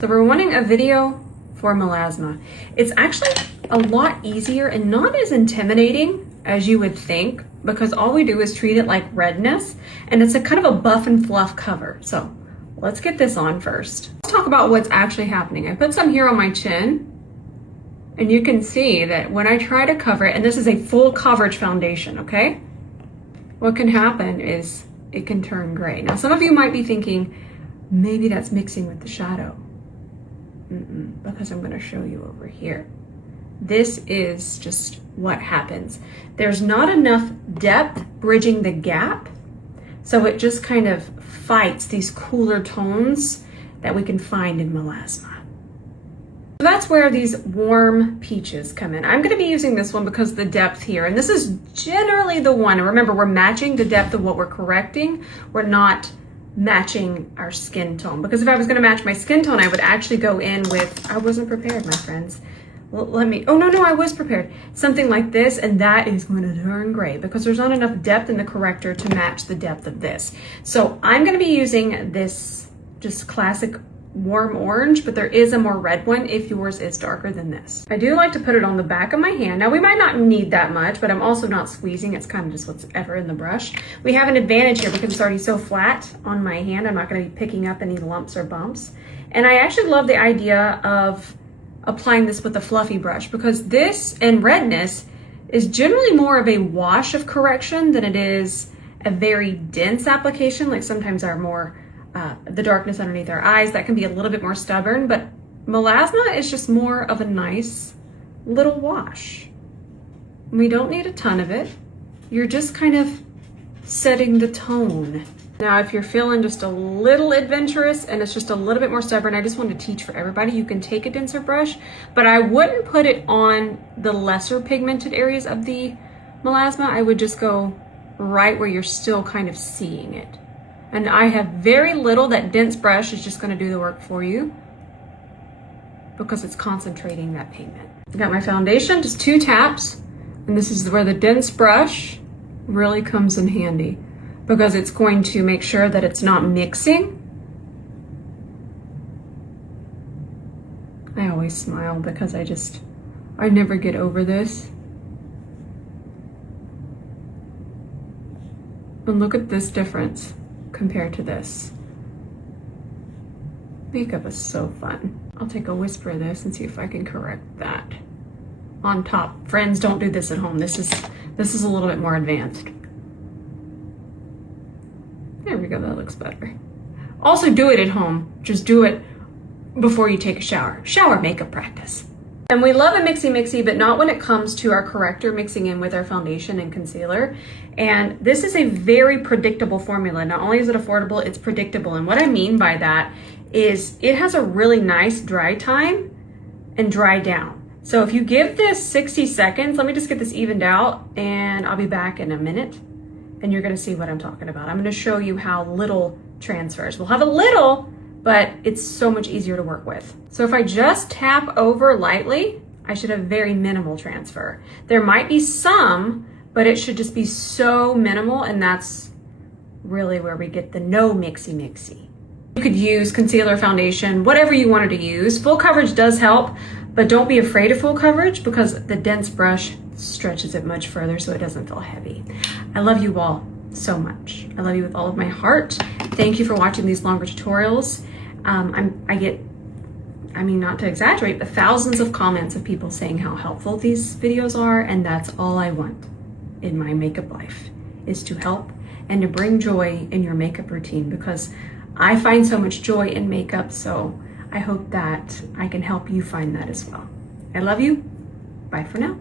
So we're wanting a video for melasma. It's actually a lot easier and not as intimidating as you would think, because all we do is treat it like redness, and it's a kind of a buff and fluff cover. So let's get this on first. Let's talk about what's actually happening. I put some here on my chin, and you can see that when I try to cover it, and this is a full coverage foundation, okay? What can happen is it can turn gray. Now, some of you might be thinking, maybe that's mixing with the shadow. Because I'm going to show you over here. This is just what happens. There's not enough depth bridging the gap, so it just kind of fights these cooler tones that we can find in melasma. So that's where these warm peaches come in. I'm going to be using this one because the depth here, and this is generally the one. Remember, we're matching the depth of what we're correcting. We're not matching our skin tone, because if I was going to match my skin tone, I would actually go in with, I wasn't prepared, my friends. Well, no, I was prepared. Something like this, and that is going to turn gray because there's not enough depth in the corrector to match the depth of this. So I'm going to be using this just classic warm orange, but there is a more red one if yours is darker than this. I do like to put it on the back of my hand. Now, we might not need that much, but I'm also not squeezing. It's kind of just whatever in the brush. We have an advantage here because it's already so flat on my hand. I'm not going to be picking up any lumps or bumps. And I actually love the idea of applying this with a fluffy brush, because this and redness is generally more of a wash of correction than it is a very dense application. Like sometimes our more the darkness underneath our eyes, that can be a little bit more stubborn, but melasma is just more of a nice little wash. We don't need a ton of it. You're just kind of setting the tone. Now, if you're feeling just a little adventurous and it's just a little bit more stubborn, I just want to teach for everybody. You can take a denser brush, but I wouldn't put it on the lesser pigmented areas of the melasma. I would just go right where you're still kind of seeing it. And I have very little. That dense brush is just going to do the work for you because it's concentrating that pigment. I got my foundation, just 2 taps, and this is where the dense brush really comes in handy because it's going to make sure that it's not mixing. I always smile because I never get over this. And look at this difference compared to this. Makeup is so fun. I'll take a whisper of this and see if I can correct that on top. Friends, don't do this at home. This is a little bit more advanced. There we go, that looks better. Also do it at home. Just do it before you take a shower. Shower makeup practice. And we love a mixy, but not when it comes to our corrector mixing in with our foundation and concealer. And this is a very predictable formula. Not only is it affordable, it's predictable. And what I mean by that is it has a really nice dry time and dry down. So if you give this 60 seconds, let me just get this evened out and I'll be back in a minute and you're gonna see what I'm talking about. I'm gonna show you how little transfers. We'll have a little, but it's so much easier to work with. So if I just tap over lightly, I should have very minimal transfer. There might be some, but it should just be so minimal, and that's really where we get the no mixy. You could use concealer, foundation, whatever you wanted to use. Full coverage does help, but don't be afraid of full coverage because the dense brush stretches it much further so it doesn't feel heavy. I love you all so much. I love you with all of my heart. Thank you for watching these longer tutorials. I get, not to exaggerate, but thousands of comments of people saying how helpful these videos are, and that's all I want in my makeup life, is to help and to bring joy in your makeup routine, because I find so much joy in makeup, so I hope that I can help you find that as well. I love you. Bye for now.